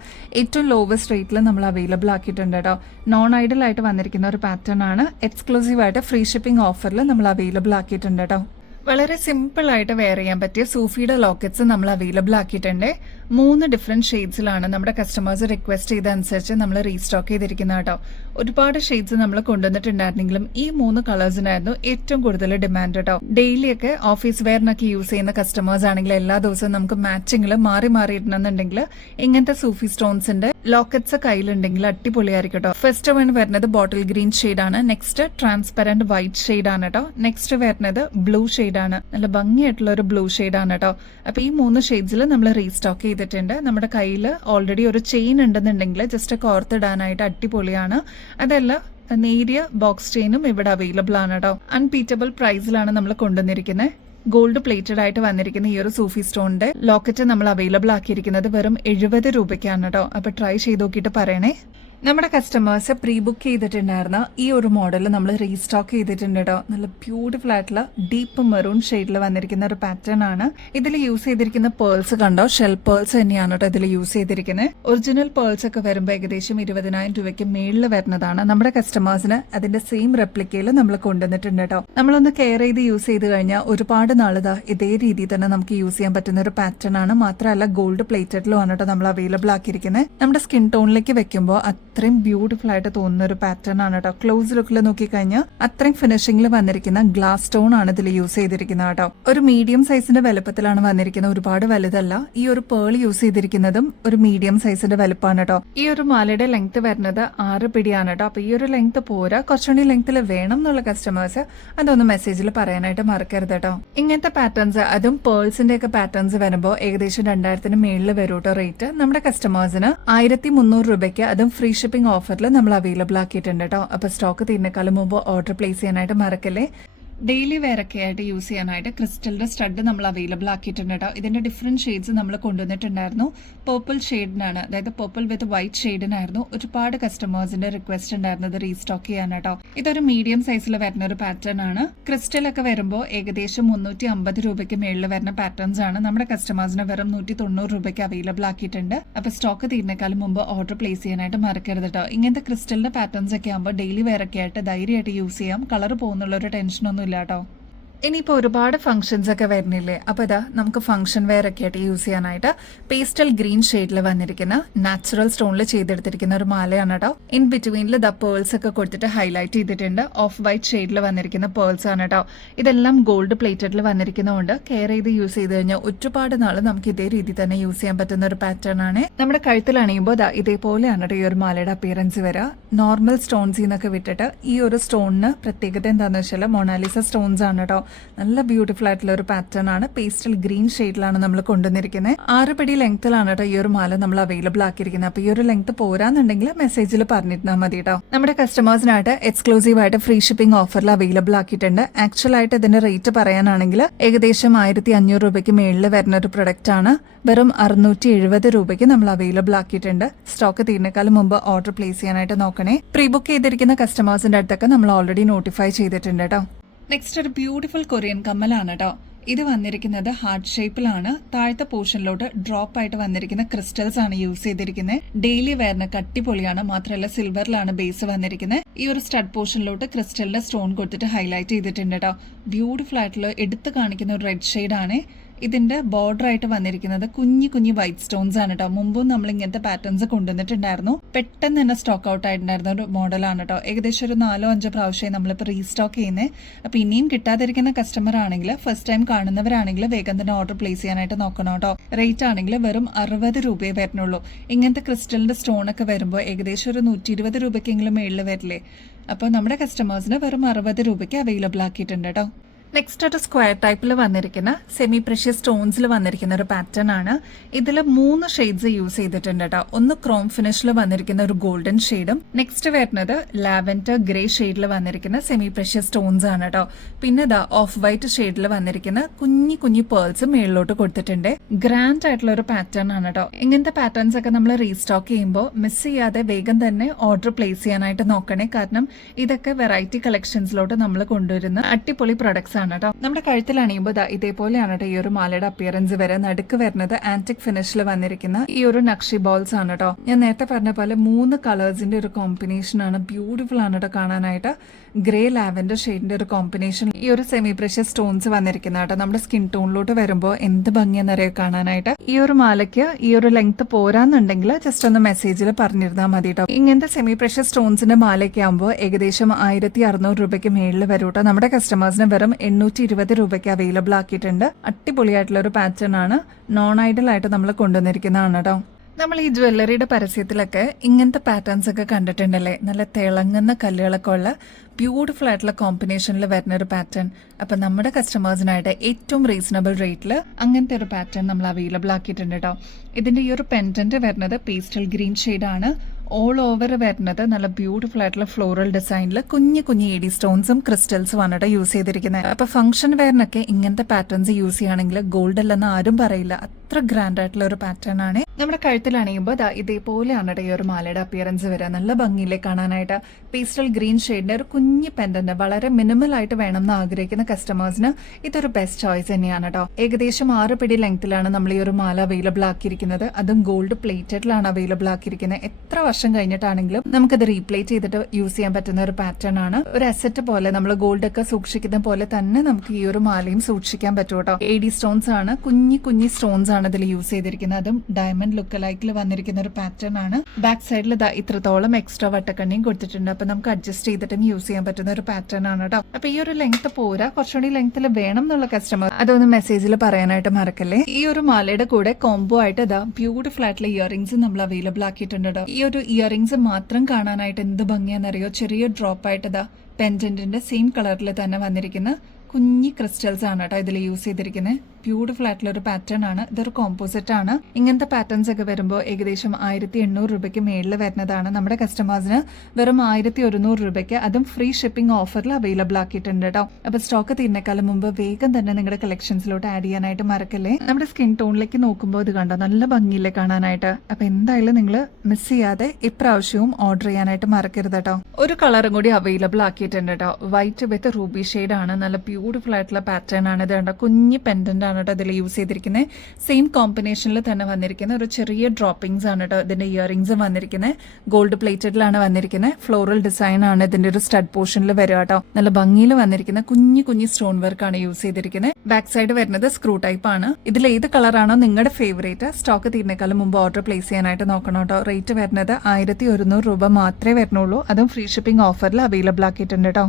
ഏറ്റവും ലോവസ്റ്റ് റേറ്റിൽ നമ്മൾ അവൈലബിൾ ആക്കിയിട്ടുണ്ട് കേട്ടോ. നോൺ ഐഡൽ ആയിട്ട് വന്നിരിക്കുന്ന ഒരു പാറ്റേൺ ആണ്. എക്സ്ക്ലൂസീവ് ആയിട്ട് ഫ്രീ ഷിപ്പിംഗ് ഓഫറിൽ നമ്മൾ അവൈലബിൾ ആക്കിയിട്ടുണ്ട് കേട്ടോ. വളരെ സിമ്പിൾ ആയിട്ട് വെയർ ചെയ്യാൻ പറ്റിയ സൂഫിയുടെ ലോക്കറ്റ്സ് നമ്മൾ അവൈലബിൾ ആക്കിയിട്ടുണ്ട്. 3 ഡിഫറെന്റ് ഷെയ്ഡ്സിലാണ് നമ്മുടെ കസ്റ്റമേഴ്സ് റിക്വസ്റ്റ് ചെയ്തനുസരിച്ച് നമ്മൾ റീസ്റ്റോക്ക് ചെയ്തിരിക്കുന്നത് കേട്ടോ. ഒരുപാട് ഷെയ്ഡ്സ് നമ്മൾ കൊണ്ടുവന്നിട്ടുണ്ടായിരുന്നെങ്കിലും ഈ 3 കളേഴ്സിനായിരുന്നു ഏറ്റവും കൂടുതൽ ഡിമാൻഡ് കേട്ടോ. ഡെയിലി ഒക്കെ ഓഫീസ് വെയറിനൊക്കെ യൂസ് ചെയ്യുന്ന കസ്റ്റമേഴ്സ് ആണെങ്കിൽ എല്ലാ ദിവസവും നമുക്ക് മാച്ചിങ്ങിൽ മാറി മാറി ഇടണമെന്നുണ്ടെങ്കിൽ ഇങ്ങനത്തെ സൂഫി സ്റ്റോൺസിന്റെ ലോക്കറ്റ്സ് കയ്യിലുണ്ടെങ്കിൽ അടിപൊളിയായിരിക്കും കേട്ടോ. ഫസ്റ്റ് വൺ വരുന്നത് ബോട്ടിൽ ഗ്രീൻ ഷെയ്ഡാണ്. നെക്സ്റ്റ് ട്രാൻസ്പെറന്റ് വൈറ്റ് ഷെയ്ഡാണ് കേട്ടോ. നെക്സ്റ്റ് വരുന്നത് ബ്ലൂ ഷെയ്ഡ് ആണ്. നല്ല ഭംഗിയായിട്ടുള്ള ഒരു ബ്ലൂ ഷെയ്ഡാണ് കേട്ടോ. അപ്പൊ ഈ 3 ഷെയ്ഡ്സിൽ നമ്മൾ റീസ്റ്റോക്ക് ചെയ്തിട്ടുണ്ട്. നമ്മുടെ കയ്യിൽ ഓൾറെഡി ഒരു ചെയിൻ ഉണ്ടെന്നുണ്ടെങ്കിൽ ജസ്റ്റ് കോർത്തിടാനായിട്ട് അടിപൊളിയാണ്. അതല്ല നേരിയ ബോക്സ് ചെയിനും ഇവിടെ അവൈലബിൾ ആണ് കേട്ടോ. അൺബീറ്റബിൾ പ്രൈസിലാണ് നമ്മൾ കൊണ്ടുവന്നിരിക്കുന്നത്. ഗോൾഡ് പ്ലേറ്റഡ് ആയിട്ട് വന്നിരിക്കുന്ന ഈ ഒരു സൂഫി സ്റ്റോണിന്റെ ലോക്കറ്റ് നമ്മൾ അവൈലബിൾ ആക്കിയിരിക്കുന്നത് വെറും 70 രൂപയ്ക്കാണ് കേട്ടോ. അപ്പൊ ട്രൈ ചെയ്ത് നോക്കിയിട്ട് പറയണേ. നമ്മുടെ കസ്റ്റമേഴ്സ് പ്രീ ബുക്ക് ചെയ്തിട്ടുണ്ടായിരുന്ന ഈ ഒരു മോഡൽ നമ്മൾ റീസ്റ്റോക്ക് ചെയ്തിട്ടുണ്ട് കേട്ടോ. നല്ല ബ്യൂട്ടിഫുൾ ആയിട്ടുള്ള ഡീപ്പ് മെറൂൺ ഷെയ്ഡിൽ വന്നിരിക്കുന്ന ഒരു പാറ്റേൺ ആണ്. ഇതിൽ യൂസ് ചെയ്തിരിക്കുന്ന പേൾസ് കണ്ടോ, ഷെൽ പേൾസ് തന്നെയാണ് കേട്ടോ ഇതിൽ യൂസ് ചെയ്തിരിക്കുന്നത്. ഒറിജിനൽ പേൾസ് ഒക്കെ വരുമ്പോൾ ഏകദേശം 20,000 രൂപയ്ക്ക് മേളിൽ വരുന്നതാണ്. നമ്മുടെ കസ്റ്റമേഴ്സിന് അതിന്റെ സെയിം റെപ്ലിക്കയിൽ നമ്മൾ കൊണ്ടുവന്നിട്ടുണ്ട് കേട്ടോ. നമ്മളൊന്ന് കെയർ ചെയ്ത് യൂസ് ചെയ്ത് കഴിഞ്ഞാൽ ഒരുപാട് നാളിതാ ഇതേ രീതിയിൽ തന്നെ നമുക്ക് യൂസ് ചെയ്യാൻ പറ്റുന്ന ഒരു പാറ്റേൺ ആണ്. മാത്രമല്ല ഗോൾഡ് പ്ലേറ്റഡിലും ആണ് കേട്ടോ നമ്മൾ അവൈലബിൾ ആക്കിയിരിക്കുന്നത്. നമ്മുടെ സ്കിൻ ടോണിലേക്ക് വെക്കുമ്പോൾ അത്രയും ബ്യൂട്ടിഫുൾ ആയിട്ട് തോന്നുന്ന ഒരു പാറ്റേൺ ആണ് കേട്ടോ. ക്ലോസ് ലുക്കിൽ നോക്കിക്കഴിഞ്ഞാൽ അത്രയും ഫിനിഷിംഗിൽ വന്നിരിക്കുന്ന ഗ്ലാസ് സ്റ്റോൺ ആണ് ഇതിൽ യൂസ് ചെയ്തിരിക്കുന്നത് കേട്ടോ. ഒരു മീഡിയം സൈസിന്റെ വലുപ്പത്തിലാണ് വന്നിരിക്കുന്നത്, ഒരുപാട് വലുതല്ല. ഈ ഒരു പേൾ യൂസ് ചെയ്തിരിക്കുന്നതും ഒരു മീഡിയം സൈസിന്റെ വലുപ്പമാണ് കേട്ടോ. ഈ ഒരു മാലയുടെ ലെങ്ത് വരുന്നത് 6 പിടിയാണ് കേട്ടോ. അപ്പൊ ഈ ഒരു ലെങ്ത് പോരാ, കുറച്ചുകൂടി ലെങ്ത്തിൽ വേണം എന്നുള്ള കസ്റ്റമേഴ്സ് അതൊന്ന് മെസ്സേജിൽ പറയാനായിട്ട് മറക്കരുത് കേട്ടോ. ഇങ്ങനത്തെ പാറ്റേൺസ്, അതും പേൾസിന്റെ ഒക്കെ പാറ്റേൺസ് വരുമ്പോൾ ഏകദേശം 2000 മേളിൽ വരും കേട്ടോ റേറ്റ്. നമ്മുടെ കസ്റ്റമേഴ്സിന് 1300 രൂപയ്ക്ക് അതും ഫ്രീ ഷിപ്പിംഗ് ഓഫറിൽ നമ്മൾ അവൈലബിൾ ആക്കിയിട്ടുണ്ട് കേട്ടോ. അപ്പൊ സ്റ്റോക്ക് തീരുന്നേക്കാളും മുമ്പ് ഓർഡർ പ്ലേസ് ചെയ്യാനായിട്ട് മറക്കല്ലേ. ഡെയിലി വെയർ ഒക്കെ ആയിട്ട് യൂസ് ചെയ്യാനായിട്ട് ക്രിസ്റ്റലിന്റെ സ്റ്റഡ് നമ്മൾ അവൈലബിൾ ആക്കിയിട്ടുണ്ട് കേട്ടോ. ഇതിന്റെ ഡിഫറെന്റ് ഷെയ്ഡ്സ് നമ്മൾ കൊണ്ടുവന്നിട്ടുണ്ടായിരുന്നു. പേർപ്പിൾ ഷെയ്ഡിനാണ്, അതായത് പേർപ്പിൾ വിത്ത് വൈറ്റ് ഷെയ്ഡിനായിരുന്നു ഒരുപാട് കസ്റ്റമേഴ്സിന്റെ റിക്വസ്റ്റ് ഉണ്ടായിരുന്നത് റീസ്റ്റോക്ക് ചെയ്യാൻ കേട്ടോ. ഇതൊരു മീഡിയം സൈസിൽ വരുന്ന ഒരു പാറ്റേൺ ആണ്. ക്രിസ്റ്റൽ ഒക്കെ വരുമ്പോൾ ഏകദേശം 350 രൂപയ്ക്ക് മേളിൽ വരുന്ന പാറ്റേൺസ് ആണ്. നമ്മുടെ കസ്റ്റമേഴ്സിന് വെറും 190 രൂപയ്ക്ക് അവൈലബിൾ ആക്കിയിട്ടുണ്ട്. അപ്പൊ സ്റ്റോക്ക് തീരുന്നേക്കാളും മുമ്പ് ഓർഡർ പ്ലേസ് ചെയ്യാനായിട്ട് മറക്കരുത് കേട്ടോ. ഇങ്ങനത്തെ ക്രിസ്റ്റലിന്റെ പാറ്റേൺസ് ഒക്കെ ആകുമ്പോൾ ഡെയിലി വെയർ ഒക്കെ ആയിട്ട് ധൈര്യമായിട്ട് യൂസ് ചെയ്യാം. കളർ പോകുന്നുള്ള ഒരു ടെൻഷനൊന്നും കേട്ടോ. ഇനിയിപ്പോൾ ഒരുപാട് ഫംഗ്ഷൻസ് ഒക്കെ വരുന്നില്ലേ, അപ്പോൾ ഇതാ നമുക്ക് ഫംഗ്ഷൻ വെയർ ഒക്കെ ആയിട്ട് യൂസ് ചെയ്യാനായിട്ട് പേസ്റ്റൽ ഗ്രീൻ ഷെയ്ഡിൽ വന്നിരിക്കുന്ന നാച്ചുറൽ സ്റ്റോണിൽ ചെയ്തെടുത്തിരിക്കുന്ന ഒരു മാലയാണ് കേട്ടോ. ഇൻ ബിറ്റ്വീനിൽ ദ പേൾസ് ഒക്കെ കൊടുത്തിട്ട് ഹൈലൈറ്റ് ചെയ്തിട്ടുണ്ട്. ഓഫ് വൈറ്റ് ഷെയ്ഡിൽ വന്നിരിക്കുന്ന പേൾസ് ആണ് കേട്ടോ. ഇതെല്ലാം ഗോൾഡ് പ്ലേറ്റഡിൽ വന്നിരിക്കുന്നതുകൊണ്ട് കെയർ ചെയ്ത് യൂസ് ചെയ്ത് കഴിഞ്ഞാൽ ഒരുപാട് നാൾ നമുക്ക് ഇതേ രീതി തന്നെ യൂസ് ചെയ്യാൻ പറ്റുന്ന ഒരു പാറ്റേൺ ആണ്. നമ്മുടെ കഴുത്തിലണിയുമ്പോൾ ഇതേപോലെയാണ് കേട്ടോ ഈ ഒരു മാലയുടെ അപ്പിയറൻസ് വരിക. നോർമൽ സ്റ്റോൺസിൽ നിന്നൊക്കെ വിട്ടിട്ട് ഈ ഒരു സ്റ്റോണിന് പ്രത്യേകത എന്താണെന്ന് വെച്ചാൽ മൊണാലിസ സ്റ്റോൺസ് ആണ് കേട്ടോ. നല്ല ബ്യൂട്ടിഫുൾ ആയിട്ടുള്ള ഒരു പാറ്റേൺ ആണ്. പേസ്റ്റൽ ഗ്രീൻ ഷെയ്ഡിലാണ് നമ്മൾ കൊണ്ടുവന്നിരിക്കുന്നത്. 6 പിടി ലെങ്ത്തിലാണ് കേട്ടോ ഈ ഒരു മാല നമ്മൾ അവൈലബിൾ ആക്കിയിരിക്കുന്നത്. അപ്പൊ ഈ ഒരു ലെങ്ത് പോരാന്നുണ്ടെങ്കിൽ മെസ്സേജിൽ പറഞ്ഞിരുന്നാൽ മതി കേട്ടോ. നമ്മുടെ കസ്റ്റമേഴ്സിനായിട്ട് എക്സ്ക്ലൂസീവ് ആയിട്ട് ഫ്രീ ഷിപ്പിംഗ് ഓഫറിൽ അവൈലബിൾ ആക്കിയിട്ടുണ്ട്. ആക്ച്വൽ ആയിട്ട് ഇതിന്റെ റേറ്റ് പറയാനാണെങ്കിൽ ഏകദേശം 1500 രൂപയ്ക്ക് മേളിൽ വരുന്ന ഒരു പ്രൊഡക്റ്റ് ആണ്. വെറും 670 രൂപയ്ക്ക് നമ്മൾ അവൈലബിൾ ആക്കിയിട്ടുണ്ട്. സ്റ്റോക്ക് തീരുന്നേക്കാളും മുമ്പ് ഓർഡർ പ്ലേസ് ചെയ്യാനായിട്ട് നോക്കണേ. പ്രീ ബുക്ക് ചെയ്തിരിക്കുന്ന കസ്റ്റമേഴ്സിന്റെ അടുത്തൊക്കെ നമ്മൾ ഓൾറെഡി നോട്ടിഫൈ ചെയ്തിട്ടുണ്ട് കേട്ടോ. നെക്സ്റ്റ് ഒരു ബ്യൂട്ടിഫുൾ കൊറിയൻ കമ്മലാണ് കേട്ടോ. ഇത് വന്നിരിക്കുന്നത് ഹാർട്ട് ഷേപ്പിലാണ്. താഴത്തെ പോർഷനിലോട്ട് ഡ്രോപ്പ് ആയിട്ട് വന്നിരിക്കുന്ന ക്രിസ്റ്റൽസ് ആണ് യൂസ് ചെയ്തിരിക്കുന്നത്. ഡെയിലി വെയറിന് കട്ടിപ്പൊളിയാണ്. മാത്രമല്ല സിൽവറിലാണ് ബേസ് വന്നിരിക്കുന്നത്. ഈ ഒരു സ്റ്റഡ് പോർഷനിലോട്ട് ക്രിസ്റ്റലിന്റെ സ്റ്റോൺ കൊടുത്തിട്ട് ഹൈലൈറ്റ് ചെയ്തിട്ടുണ്ട് കേട്ടോ. ബ്യൂട്ടിഫുൾ ആയിട്ടുള്ള എടുത്ത് കാണിക്കുന്ന ഒരു റെഡ് ഷെയ്ഡ് ആണ്. ഇതിന്റെ ബോർഡർ ആയിട്ട് വന്നിരിക്കുന്നത് കുഞ്ഞു കുഞ്ഞു വൈറ്റ് സ്റ്റോൺസ് ആണ് കേട്ടോ. മുമ്പും നമ്മൾ ഇങ്ങനത്തെ പാറ്റേൺസ് കൊണ്ടുവന്നിട്ടുണ്ടായിരുന്നു. പെട്ടെന്ന് തന്നെ സ്റ്റോക്ക് ഔട്ട് ആയിട്ടുണ്ടായിരുന്ന ഒരു മോഡലാണ് കേട്ടോ. ഏകദേശം ഒരു 4-5 പ്രാവശ്യമായി നമ്മളിപ്പോൾ റീസ്റ്റോക്ക് ചെയ്യുന്നത്. അപ്പൊ ഇനിയും കിട്ടാതിരിക്കുന്ന കസ്റ്റമർ ആണെങ്കിൽ, ഫസ്റ്റ് ടൈം കാണുന്നവരാണെങ്കിൽ വേഗം തന്നെ ഓർഡർ പ്ലേസ് ചെയ്യാനായിട്ട് നോക്കണം കേട്ടോ. റേറ്റ് ആണെങ്കിൽ വെറും 60 രൂപയെ വരുന്നുള്ളൂ. ഇങ്ങനത്തെ ക്രിസ്റ്റലിന്റെ സ്റ്റോൺ ഒക്കെ വരുമ്പോൾ ഏകദേശം ഒരു 120 രൂപയ്ക്കെങ്കിലും മേളിൽ വരില്ലേ. അപ്പോൾ നമ്മുടെ കസ്റ്റമേഴ്സിന് വെറും 60 രൂപയ്ക്ക് അവൈലബിൾ ആക്കിയിട്ടുണ്ട് കേട്ടോ. നെക്സ്റ്റ് ഒരു സ്ക്വയർ ടൈപ്പിൽ വന്നിരിക്കുന്ന സെമി പ്രഷ്യസ് സ്റ്റോൺസിൽ വന്നിരിക്കുന്ന ഒരു പാറ്റേൺ ആണ്. ഇതിൽ 3 ഷെയ്ഡ്സ് യൂസ് ചെയ്തിട്ടുണ്ട് കേട്ടോ. ഒന്ന് ക്രോം ഫിനിഷിൽ വന്നിരിക്കുന്ന ഒരു ഗോൾഡൻ ഷെയ്ഡും, നെക്സ്റ്റ് വരുന്നത് ലാവൻഡർ ഗ്രേ ഷെയ്ഡിൽ വന്നിരിക്കുന്ന സെമി പ്രഷ്യസ് സ്റ്റോൺസ് ആണ് കേട്ടോ. പിന്നെ ഓഫ് വൈറ്റ് ഷെയ്ഡിൽ വന്നിരിക്കുന്ന കുഞ്ഞു കുഞ്ഞു പേൾസ് മേളിലോട്ട് കൊടുത്തിട്ടുണ്ട്. ഗ്രാൻഡ് ആയിട്ടുള്ള ഒരു പാറ്റേൺ ആണ് കേട്ടോ. ഇങ്ങനത്തെ പാറ്റേൺസ് ഒക്കെ നമ്മൾ റീസ്റ്റോക്ക് ചെയ്യുമ്പോൾ മിസ് ചെയ്യാതെ വേഗം തന്നെ ഓർഡർ പ്ലേസ് ചെയ്യാനായിട്ട് നോക്കണേ. കാരണം ഇതൊക്കെ വെറൈറ്റി കളക്ഷൻസിലോട്ട് നമ്മൾ കൊണ്ടുവരുന്ന അടിപൊളി പ്രൊഡക്ട്സ് ആണ് കേട്ടോ. നമ്മുടെ കഴുത്തിൽ അണിയുമ്പോൾ ഇതേപോലെയാണ് കേട്ടോ ഈ ഒരു മാലയുടെ അപ്പിയറൻസ് വരെ. നടുക്ക് വരുന്നത് ആന്റിക് ഫിനിഷിൽ വന്നിരിക്കുന്ന ഈ ഒരു നക്ഷി ബോൾസ് ആണ് കേട്ടോ. ഞാൻ നേരത്തെ പറഞ്ഞ പോലെ 3 കളേഴ്സിന്റെ ഒരു കോമ്പിനേഷൻ ആണ്. ബ്യൂട്ടിഫുൾ ആണ് കേട്ടോ കാണാനായിട്ട്. ഗ്രേ ലാവൻഡർ ഷെയ്ഡിന്റെ ഒരു കോമ്പിനേഷൻ ഈ ഒരു സെമി പ്രഷ്യസ് സ്റ്റോൺസ് വന്നിരിക്കുന്ന കേട്ടോ. നമ്മുടെ സ്കിൻ ടോണിലോട്ട് വരുമ്പോൾ എന്ത് ഭംഗിയെന്നറിയോ കാണാനായിട്ട്. ഈ ഒരു മാലയ്ക്ക് ഈ ഒരു ലെങ്ത് പോരാന്നുണ്ടെങ്കിൽ ജസ്റ്റ് ഒന്ന് മെസ്സേജിൽ പറഞ്ഞിരുന്നാൽ മതി കേട്ടോ. ഇങ്ങനത്തെ സെമി പ്രഷ്യസ് സ്റ്റോൺസിന്റെ മാലയൊക്കെ ആകുമ്പോൾ ഏകദേശം 1600 രൂപയ്ക്ക് മേളിൽ വരും കേട്ടോ. നമ്മുടെ കസ്റ്റമേഴ്സിന് വെറും 820 രൂപയ്ക്ക് അവൈലബിൾ ആക്കിയിട്ടുണ്ട്. അടിപൊളിയായിട്ടുള്ള ഒരു പാറ്റേൺ ആണ്. നോൺ ഐഡൽ ആയിട്ട് നമ്മൾ കൊണ്ടുവന്നിരിക്കുന്നതാണ് കേട്ടോ. നമ്മൾ ഈ ജ്വല്ലറിയുടെ പരസ്യത്തിലൊക്കെ ഇങ്ങനത്തെ പാറ്റേൺസ് ഒക്കെ കണ്ടിട്ടുണ്ടല്ലേ. നല്ല തിളങ്ങുന്ന കല്ലുകളൊക്കെ ഉള്ള ബ്യൂട്ടിഫുൾ ആയിട്ടുള്ള കോമ്പിനേഷനിൽ വരുന്ന ഒരു പാറ്റേൺ. അപ്പൊ നമ്മുടെ കസ്റ്റമേഴ്സിനായിട്ട് ഏറ്റവും റീസണബിൾ റേറ്റിൽ അങ്ങനത്തെ ഒരു പാറ്റേൺ നമ്മൾ അവൈലബിൾ ആക്കിയിട്ടുണ്ട് കേട്ടോ. ഇതിന്റെ ഈ ഒരു പെൻഡന്റ് വരുന്നത് പേസ്റ്റൽ ഗ്രീൻ ഷെയ്ഡാണ്. ഓൾ ഓവർ വരുന്നത് നല്ല ബ്യൂട്ടിഫുൾ ആയിട്ടുള്ള ഫ്ലോറൽ ഡിസൈനിൽ കുഞ്ഞു കുഞ്ഞു എഡി സ്റ്റോൺസും ക്രിസ്റ്റൽസും ആണ് യൂസ് ചെയ്തിരിക്കുന്നത്. അപ്പൊ ഫംഗ്ഷൻ വെയറിനൊക്കെ ഇങ്ങനത്തെ പാറ്റേൺസ് യൂസ് ചെയ്യുകയാണെങ്കിൽ ഗോൾഡ് അല്ലെന്ന് ആരും പറയില്ല. അത്ര ഗ്രാൻഡ് ആയിട്ടുള്ള ഒരു പാറ്റേൺ ആണ്. നമ്മുടെ കഴുത്തിൽ അണിയുമ്പോൾ ഇതേപോലെയാണ് ഈ ഒരു മാലയുടെ അപ്പിയറൻസ് വരിക. നല്ല ഭംഗിയിലെ കാണാനായിട്ട്. പേസ്റ്റൽ ഗ്രീൻ ഷെയ്ഡിന്റെ ഒരു കുഞ്ഞ് പെൻഡന്റ് വളരെ മിനിമൽ ആയിട്ട് വേണം എന്ന് ആഗ്രഹിക്കുന്ന കസ്റ്റമേഴ്സിന് ഇതൊരു ബെസ്റ്റ് ചോയ്സ് തന്നെയാണ് കേട്ടോ. ഏകദേശം 6 പിടി ലെങ്ത്തിലാണ് നമ്മൾ ഈ ഒരു മാല അവൈലബിൾ ആക്കിയിരിക്കുന്നത്. അതും ഗോൾഡ് പ്ലേറ്റഡിലാണ് അവൈലബിൾ ആക്കിയിരിക്കുന്നത്. എത്ര വർഷം കഴിഞ്ഞിട്ടാണെങ്കിലും നമുക്കത് റീപ്ലേറ്റ് ചെയ്തിട്ട് യൂസ് ചെയ്യാൻ പറ്റുന്ന ഒരു പാറ്റേൺ ആണ്. ഒരു അസറ്റ് പോലെ നമ്മൾ ഗോൾഡ് ഒക്കെ സൂക്ഷിക്കുന്ന പോലെ തന്നെ നമുക്ക് ഈ ഒരു മാലയും സൂക്ഷിക്കാൻ പറ്റും കേട്ടോ. AD സ്റ്റോൺസ് ആണ്, കുഞ്ഞി സ്റ്റോൺസ് ആണ് ഇതിൽ യൂസ് ചെയ്തിരിക്കുന്നത്. അതും ഡയമണ്ട് ലുക്ക് ലൈക്കിൽ വന്നിരിക്കുന്ന ഒരു പാറ്റേൺ ആണ്. ബാക്ക് സൈഡിൽ ഇത്രത്തോളം എക്സ്ട്രാ വട്ടക്കണ്ണിയും കൊടുത്തിട്ടുണ്ട്. അപ്പൊ നമുക്ക് അഡ്ജസ്റ്റ് ചെയ്തിട്ടും യൂസ് ചെയ്യാൻ പറ്റുന്ന ഒരു പാറ്റേൺ ആണ് കേട്ടോ. അപ്പൊ ഈ ഒരു ലെങ്ത് പോരാ, കുറച്ചുകൂടി ലെങ്ത്തിൽ വേണം എന്നുള്ള കസ്റ്റമർ അതൊന്ന് മെസ്സേജിൽ പറയാനായിട്ട് മറക്കല്ലേ. ഈ ഒരു മാലയുടെ കൂടെ കോംബോ ആയിട്ട് ബ്യൂട്ടിഫുൾ ആയിട്ടുള്ള ഇയറിംഗ്സ് നമ്മൾ അവൈലബിൾ ആക്കിയിട്ടുണ്ട് കേട്ടോ. ഈ ഒരു ഇയറിംഗ്സ് മാത്രം കാണാനായിട്ട് എന്ത് ഭംഗിയാണെന്നറിയോ. ചെറിയ ഡ്രോപ്പ് ആയിട്ട് പെൻഡന്റിന്റെ സെയിം കളറിൽ തന്നെ വന്നിരിക്കുന്ന കുഞ്ഞി ക്രിസ്റ്റൽസ് ആണ് കേട്ടോ ഇതിൽ യൂസ് ചെയ്തിരിക്കുന്നത്. ബ്യൂട്ടിഫുൾ ആയിട്ടുള്ള ഒരു പാറ്റേൺ ആണ്. ഇതൊരു കോമ്പോസിറ്റ് ആണ്. ഇങ്ങനത്തെ പാറ്റേൺസ് ഒക്കെ വരുമ്പോൾ ഏകദേശം 1800 രൂപയ്ക്ക് മേളിൽ വരുന്നതാണ്. നമ്മുടെ കസ്റ്റമേഴ്സിന് വെറും 1100 രൂപയ്ക്ക്, അതും ഫ്രീ ഷിപ്പിംഗ് ഓഫറിൽ അവൈലബിൾ ആക്കിയിട്ടുണ്ട് കേട്ടോ. അപ്പൊ സ്റ്റോക്ക് തീരുന്നേക്കാളും മുമ്പ് വേഗം തന്നെ നിങ്ങളുടെ കളക്ഷൻസിലോട്ട് ആഡ് ചെയ്യാനായിട്ട് മറക്കല്ലേ. നമ്മുടെ സ്കിൻ ടോണിലേക്ക് നോക്കുമ്പോൾ ഇത് കണ്ടോ നല്ല ഭംഗിയില്ലേ കാണാനായിട്ട്. അപ്പൊ എന്തായാലും നിങ്ങൾ മിസ് ചെയ്യാതെ ഇപ്രാവശ്യവും ഓർഡർ ചെയ്യാനായിട്ട് മറക്കരുത് കേട്ടോ. ഒരു കളറും കൂടി അവൈലബിൾ ആക്കിയിട്ടുണ്ട് കേട്ടോ. വൈറ്റ് വിത്ത് റൂബി ഷെയ്ഡ് ആണ്. നല്ല ബ്യൂട്ടിഫുൾ ആയിട്ടുള്ള പാറ്റേൺ ആണ്. ഇത് കണ്ടോ കുഞ്ഞി പെൻഡന്റ് ഇതിൽ യൂസ് ചെയ്തിരിക്കുന്നത്. സെയിം കോമ്പിനേഷനിൽ തന്നെ വന്നിരിക്കുന്ന ഒരു ചെറിയ ഡ്രോപ്പിംഗ്സ് ആണ് കേട്ടോ ഇതിന്റെ ഇയറിംഗ്സ് വന്നിരിക്കുന്നത്. ഗോൾഡ് പ്ലേറ്റഡിലാണ് വന്നിരിക്കുന്നത്. ഫ്ലോറൽ ഡിസൈൻ ആണ് ഇതിന്റെ ഒരു സ്റ്റഡ് പോർഷനിൽ വരിക കേട്ടോ. നല്ല ഭംഗിയിൽ വന്നിരിക്കുന്ന കുഞ്ഞി സ്റ്റോൺ വർക്ക് ആണ് യൂസ് ചെയ്തിരിക്കുന്നത്. ബാക്ക് സൈഡ് വരുന്നത് സ്ക്രൂ ടൈപ്പ് ആണ്. ഇതിൽ ഏത് കളറാണോ നിങ്ങളുടെ ഫേവറേറ്റ് സ്റ്റോക്ക് തീരുന്നേക്കാളും മുമ്പ് ഓർഡർ പ്ലേസ് ചെയ്യാനായിട്ട് നോക്കണം കേട്ടോ. റേറ്റ് വരുന്നത് 1100 രൂപ മാത്രമേ വരുന്നുള്ളൂ. അതും ഫ്രീ ഷിപ്പിംഗ് ഓഫറിൽ അവൈലബിൾ ആക്കിയിട്ടുണ്ട് കേട്ടോ.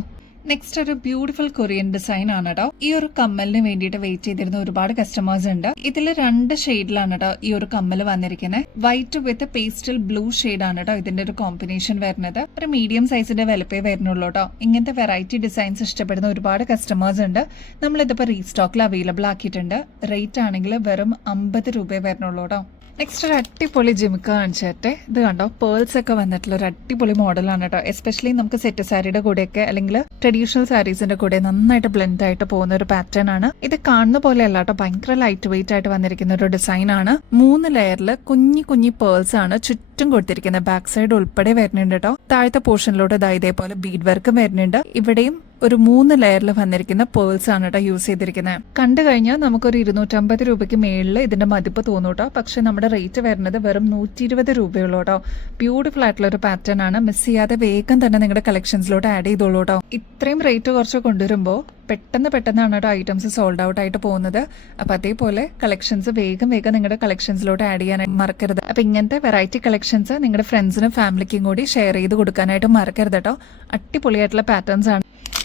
നെക്സ്റ്റ് ഒരു ബ്യൂട്ടിഫുൾ കൊറിയൻ ഡിസൈൻ ആണ് കേട്ടോ. ഈ ഒരു കമ്മലിന് വേണ്ടിയിട്ട് വെയിറ്റ് ചെയ്തിരുന്ന ഒരുപാട് കസ്റ്റമേഴ്സ് ഉണ്ട്. ഇതിൽ 2 ഷെയ്ഡിലാണ് കേട്ടോ ഈ ഒരു കമ്മൽ വന്നിരിക്കുന്നത്. വൈറ്റ് വിത്ത് പേസ്റ്റൽ ബ്ലൂ ഷെയ്ഡ് ആണ് കേട്ടോ ഇതിന്റെ ഒരു കോമ്പിനേഷൻ വരുന്നത്. ഒരു മീഡിയം സൈസിന്റെ വലുപ്പേ വരുന്നുള്ളൂ കേട്ടോ. ഇങ്ങനത്തെ വെറൈറ്റി ഡിസൈൻസ് ഇഷ്ടപ്പെടുന്ന ഒരുപാട് കസ്റ്റമേഴ്സ് ഉണ്ട്. നമ്മളിതിപ്പോ റീസ്റ്റോക്കിൽ അവൈലബിൾ ആക്കിയിട്ടുണ്ട്. റേറ്റ് ആണെങ്കിൽ വെറും 50 രൂപയെ വരുന്നുള്ളൂ കേട്ടോ. നെക്സ്റ്റ് ഒരു അടിപൊളി ജിമിക്ക കാണിച്ചിട്ട് ഇത് കണ്ടോ പേൾസ് ഒക്കെ വന്നിട്ടുള്ള ഒരു അടിപൊളി മോഡലാണ് കേട്ടോ. എസ്പെഷ്യലി നമുക്ക് സെറ്റ് സാരിയുടെ കൂടെയൊക്കെ അല്ലെങ്കിൽ ട്രഡീഷണൽ സാരീസിന്റെ കൂടെ നന്നായിട്ട് ബ്ലെൻഡ് ആയിട്ട് പോകുന്ന ഒരു പാറ്റേൺ ആണ്. ഇത് കാണുന്ന പോലെയല്ല കേട്ടോ, ഭയങ്കര ലൈറ്റ് വെയിറ്റ് ആയിട്ട് വന്നിരിക്കുന്ന ഒരു ഡിസൈൻ ആണ്. 3 ലെയറിൽ കുഞ്ഞി പേൾസ് ആണ് ചുറ്റും കൊടുത്തിരിക്കുന്നത്. ബാക്ക് സൈഡ് ഉൾപ്പെടെ വരുന്നുണ്ട് കേട്ടോ. താഴത്തെ പോർഷനിലോട്ട് ഇതേപോലെ ബീഡ് വർക്കും വരുന്നുണ്ട്. ഇവിടെയും ഒരു 3 ലെയറിൽ വന്നിരിക്കുന്ന പേൾസ് ആണ് കേട്ടോ യൂസ് ചെയ്തിരിക്കുന്നത്. കണ്ടു കഴിഞ്ഞാൽ നമുക്കൊരു 250 രൂപയ്ക്ക് മേളിൽ ഇതിന്റെ മതിപ്പ് തോന്നും കേട്ടോ. പക്ഷെ നമ്മുടെ റേറ്റ് വരുന്നത് വെറും 120 രൂപയുള്ളൂ കേട്ടോ. ബ്യൂട്ടിഫുൾ ആയിട്ടുള്ള ഒരു പാറ്റേൺ ആണ്. മിസ് ചെയ്യാതെ വേഗം തന്നെ നിങ്ങളുടെ കളക്ഷൻസിലോട്ട് ആഡ് ചെയ്തോളൂ കേട്ടോ. ഇത്രയും റേറ്റ് കുറച്ച് കൊണ്ടുവരുമ്പോൾ പെട്ടെന്നാണ് കേട്ടോ ഐറ്റംസ് സോൾഡ് ഔട്ട് ആയിട്ട് പോകുന്നത്. അപ്പൊ അതേപോലെ കളക്ഷൻസ് വേഗം നിങ്ങളുടെ കളക്ഷൻസിലോട്ട് ആഡ് ചെയ്യാനായിട്ട് മറക്കരുത്. അപ്പൊ ഇങ്ങനത്തെ വെറൈറ്റി കളക്ഷൻസ് നിങ്ങളുടെ ഫ്രണ്ട്സിനും ഫാമിലിക്കും കൂടി ഷെയർ ചെയ്ത് കൊടുക്കാനായിട്ട് മറക്കരുത് കേട്ടോ. അടിപൊളിയായിട്ടുള്ള പാറ്റേൺസ് ആണ്.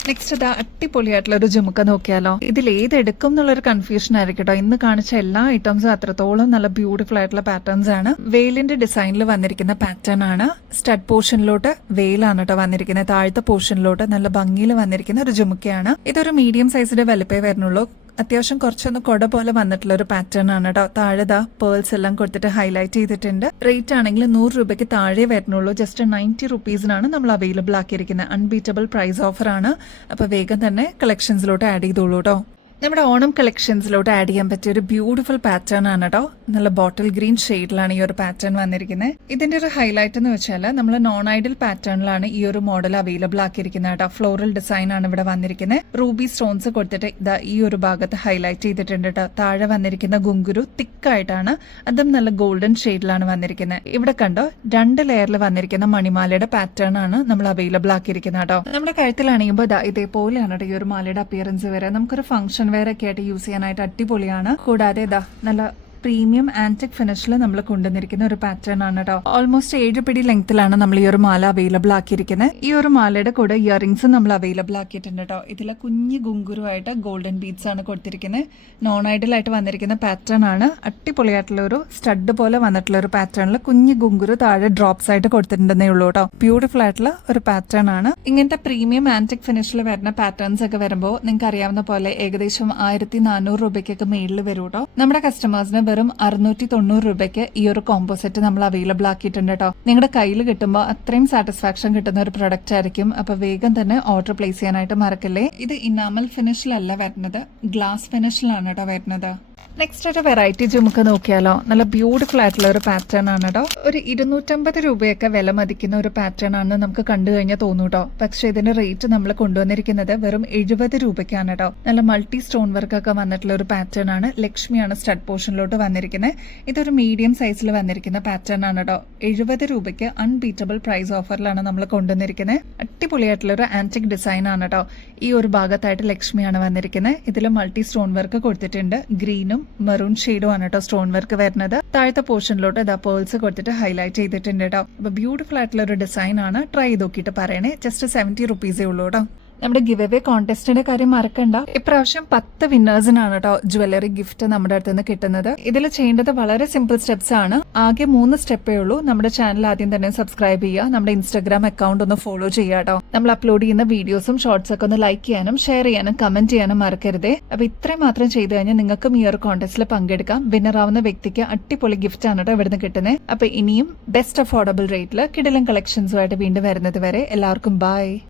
നെക്സ്റ്റ് അടിപൊളിയായിട്ടുള്ള ഒരു ജുമുക്ക നോക്കിയാലോ. ഇതിൽ ഏതെടുക്കും എന്നുള്ളൊരു കൺഫ്യൂഷൻ ആയിരിക്കും കേട്ടോ. ഇന്ന് കാണിച്ച എല്ലാ ഐറ്റംസും അത്രത്തോളം നല്ല ബ്യൂട്ടിഫുൾ ആയിട്ടുള്ള പാറ്റേൺസ് ആണ്. വെയിലിന്റെ ഡിസൈനിൽ വന്നിരിക്കുന്ന പാറ്റേൺ ആണ്. സ്റ്റഡ് പോർഷനിലോട്ട് വെയിലാണ് കേട്ടോ വന്നിരിക്കുന്നത്. താഴത്തെ പോർഷനിലോട്ട് നല്ല ഭംഗിയിൽ വന്നിരിക്കുന്ന ഒരു ജുമുക്കയാണ്. ഇതൊരു മീഡിയം സൈസിന്റെ വലുപ്പേ വരുന്നുള്ളൂ. അത്യാവശ്യം കുറച്ചൊന്ന് കൊട പോലെ വന്നിട്ടുള്ള ഒരു പാറ്റേൺ ആണ് കേട്ടോ. താഴെ പേൾസ് എല്ലാം കൊടുത്തിട്ട് ഹൈലൈറ്റ് ചെയ്തിട്ടുണ്ട്. റേറ്റ് ആണെങ്കിൽ 100 രൂപയ്ക്ക് താഴെ വരുന്നുള്ളൂ. ജസ്റ്റ് 90 റുപ്പീസിനാണ് നമ്മൾ അവൈലബിൾ ആക്കിയിരിക്കുന്നത്. അൺബീറ്റബിൾ പ്രൈസ് ഓഫർ ആണ്. അപ്പൊ വേഗം തന്നെ കളക്ഷൻസിലോട്ട് ആഡ് ചെയ്തോളൂ കേട്ടോ. നമ്മുടെ ഓണം കളക്ഷൻസിലോട്ട് ആഡ് ചെയ്യാൻ പറ്റിയ ഒരു ബ്യൂട്ടിഫുൾ പാറ്റേൺ ആണ് കേട്ടോ. നല്ല ബോട്ടിൽ ഗ്രീൻ ഷെയ്ഡിലാണ് ഈ ഒരു പാറ്റേൺ വന്നിരിക്കുന്നത്. ഇതിന്റെ ഒരു ഹൈലൈറ്റ് എന്ന് വെച്ചാൽ നമ്മൾ നോൺ ഐഡൽ പാറ്റേണിലാണ് ഈ ഒരു മോഡൽ അവൈലബിൾ ആക്കിയിരിക്കുന്നത് കേട്ടോ. ഫ്ലോറൽ ഡിസൈൻ ആണ് ഇവിടെ വന്നിരിക്കുന്നത്. റൂബി സ്റ്റോൺസ് കൊടുത്തിട്ട് ഈ ഒരു ഭാഗത്ത് ഹൈലൈറ്റ് ചെയ്തിട്ടുണ്ട് കേട്ടോ. താഴെ വന്നിരിക്കുന്ന ഗുങ്കുരു തിക്കായിട്ടാണ്. അതും നല്ല ഗോൾഡൻ ഷെയ്ഡിലാണ് വന്നിരിക്കുന്നത്. ഇവിടെ കണ്ടോ 2 ലെയറിൽ വന്നിരിക്കുന്ന മണിമാലയുടെ പാറ്റേൺ ആണ് നമ്മൾ അവൈലബിൾ ആക്കിയിരിക്കുന്നത് കേട്ടോ. നമ്മുടെ കഴുത്തിൽ അണിയുമ്പോൾ ഇതേപോലെയാണ് ഈ ഒരു മാലയുടെ അപ്പിയറൻസ് വരെ. നമുക്കൊരു ഫംഗ്ഷൻ വെയർ ഒക്കെ ആയിട്ട് യൂസ് ചെയ്യാനായിട്ട് അടിപൊളിയാണ്. കൂടാതെ നല്ല പ്രീമിയം ആന്റിക് ഫിനിഷിൽ നമ്മൾ കൊണ്ടുവന്നിരിക്കുന്ന ഒരു പാറ്റേൺ ആണ് കേട്ടോ. ഓൾമോസ്റ്റ് 7 പിടി ലെങ്ത്തിലാണ് നമ്മൾ ഈ ഒരു മാല അവൈലബിൾ ആക്കിയിരിക്കുന്നത്. ഈ ഒരു മാലയുടെ കൂടെ ഇയറിംഗ്സ് നമ്മൾ അവൈലബിൾ ആക്കിയിട്ടുണ്ട് കേട്ടോ. ഇതിലെ കുഞ്ഞു ഗുങ്കുരുവായിട്ട് ഗോൾഡൻ ബീഡ്സ് ആണ് കൊടുത്തിരിക്കുന്നത്. നോൺ ഐഡൽ ആയിട്ട് വന്നിരിക്കുന്ന പാറ്റേൺ ആണ്. അടിപൊളിയായിട്ടുള്ള ഒരു സ്റ്റഡ് പോലെ വന്നിട്ടുള്ള ഒരു പാറ്റേണിൽ കുഞ്ഞു ഗുങ്കുരു താഴെ ഡ്രോപ്സ് ആയിട്ട് കൊടുത്തിട്ടുണ്ടെന്നേ ഉള്ളൂ കേട്ടോ. ബ്യൂട്ടിഫുൾ ആയിട്ടുള്ള ഒരു പാറ്റേൺ ആണ്. ഇങ്ങനത്തെ പ്രീമിയം ആന്റിക് ഫിനിഷിൽ വരുന്ന പാറ്റേൺസ് ഒക്കെ വരുമ്പോൾ നിങ്ങൾക്ക് അറിയാവുന്ന പോലെ ഏകദേശം 1400 രൂപയ്ക്കൊക്കെ മേളിൽ വരും കേട്ടോ. നമ്മുടെ കസ്റ്റമേഴ്സിന് വെറും 690 രൂപയ്ക്ക് ഈ ഒരു കോംബോ സെറ്റ് നമ്മൾ അവൈലബിൾ ആക്കിയിട്ടുണ്ട് കേട്ടോ. നിങ്ങളുടെ കയ്യിൽ കിട്ടുമ്പോൾ അത്രയും സാറ്റിസ്ഫാക്ഷൻ കിട്ടുന്ന ഒരു പ്രൊഡക്റ്റ് ആയിരിക്കും. അപ്പൊ വേഗം തന്നെ ഓർഡർ പ്ലേസ് ചെയ്യാനായിട്ട് മറക്കല്ലേ. ഇത് ഇനാമൽ ഫിനിഷിലല്ല വരുന്നത്, ഗ്ലാസ് ഫിനിഷിലാണ് കേട്ടോ വരുന്നത്. നെക്സ്റ്റ് ഒരു വെറൈറ്റി നമുക്ക് നോക്കിയാലോ. നല്ല ബ്യൂട്ടിഫുൾ ആയിട്ടുള്ള ഒരു പാറ്റേൺ ആണ് കേട്ടോ. ഒരു 250 രൂപയൊക്കെ വില മതിക്കുന്ന ഒരു പാറ്റേൺ ആണ് നമുക്ക് കണ്ടു കഴിഞ്ഞാൽ തോന്നും കേട്ടോ. പക്ഷെ ഇതിന്റെ റേറ്റ് നമ്മൾ കൊണ്ടുവന്നിരിക്കുന്നത് വെറും 70 രൂപയ്ക്കാണ് കേട്ടോ. നല്ല മൾട്ടി സ്റ്റോൺ വർക്ക് ഒക്കെ വന്നിട്ടുള്ള ഒരു പാറ്റേൺ ആണ്. ലക്ഷ്മിയാണ് സ്റ്റഡ് പോർഷനിലോട്ട് വന്നിരിക്കുന്നത്. ഇതൊരു മീഡിയം സൈസിൽ വന്നിരിക്കുന്ന പാറ്റേൺ ആണ് കേട്ടോ. 70 രൂപയ്ക്ക് അൺബീറ്റബിൾ പ്രൈസ് ഓഫറിലാണ് നമ്മൾ കൊണ്ടുവന്നിരിക്കുന്നത്. അടിപൊളിയായിട്ടുള്ള ഒരു ആന്റിക് ഡിസൈൻ ആണ് കേട്ടോ. ഈ ഒരു ഭാഗത്തായിട്ട് ലക്ഷ്മിയാണ് വന്നിരിക്കുന്നത്. ഇതിൽ മൾട്ടി സ്റ്റോൺ വർക്ക് കൊടുത്തിട്ടുണ്ട്. ഗ്രീനും മെറൂൺ ഷെയ്ഡും ആണ് കേട്ടോ സ്റ്റോൺ വർക്ക് വരുന്നത്. താഴത്തെ പോർഷനിലോട്ട് ഇതാ പേൾസ് കൊടുത്തിട്ട് ഹൈലൈറ്റ് ചെയ്തിട്ടുണ്ട് കേട്ടോ. അപ്പൊ ബ്യൂട്ടിഫുൾ ആയിട്ടുള്ള ഒരു ഡിസൈൻ ആണ്. ട്രൈ ചെയ്ത് നോക്കിയിട്ട് പറയണേ. ജസ്റ്റ് 70 റുപ്പീസേ ഉള്ളൂ കേട്ടോ. നമ്മുടെ ഗിവ് അവേ കോൺടെസ്റ്റിന്റെ കാര്യം മറക്കണ്ട. ഇപ്രാവശ്യം 10 വിന്നേഴ്സിനാണ് കേട്ടോ ജ്വല്ലറി ഗിഫ്റ്റ് നമ്മുടെ അടുത്ത് നിന്ന് കിട്ടുന്നത്. ഇതിൽ ചെയ്യേണ്ടത് വളരെ സിമ്പിൾ സ്റ്റെപ്സ് ആണ്. ആകെ 3 സ്റ്റെപ്പേ ഉള്ളൂ. നമ്മുടെ ചാനൽ ആദ്യം തന്നെ സബ്സ്ക്രൈബ് ചെയ്യുക. നമ്മുടെ ഇൻസ്റ്റാഗ്രാം അക്കൗണ്ട് ഒന്ന് ഫോളോ ചെയ്യുക കേട്ടോ. നമ്മൾ അപ്ലോഡ് ചെയ്യുന്ന വീഡിയോസും ഷോർട്സ് ഒക്കെ ഒന്ന് ലൈക്ക് ചെയ്യാനും ഷെയർ ചെയ്യാനും കമന്റ് ചെയ്യാനും മറക്കരുതേ. അപ്പൊ ഇത്രയും മാത്രം ചെയ്തു കഴിഞ്ഞാൽ നിങ്ങൾക്കും ഈ ഒരു കോൺടെസ്റ്റിൽ പങ്കെടുക്കാം. വിന്നർ ആവുന്ന വ്യക്തിക്ക് അടിപൊളി ഗിഫ്റ്റ് ആണ് കേട്ടോ ഇവിടുന്ന് കിട്ടുന്നത്. അപ്പൊ ഇനിയും ബെസ്റ്റ് അഫോർഡബിൾ റേറ്റിൽ കിടിലൻ കളക്ഷൻസുമായിട്ട് വീണ്ടും വരുന്നത് വരെ എല്ലാവർക്കും ബൈ.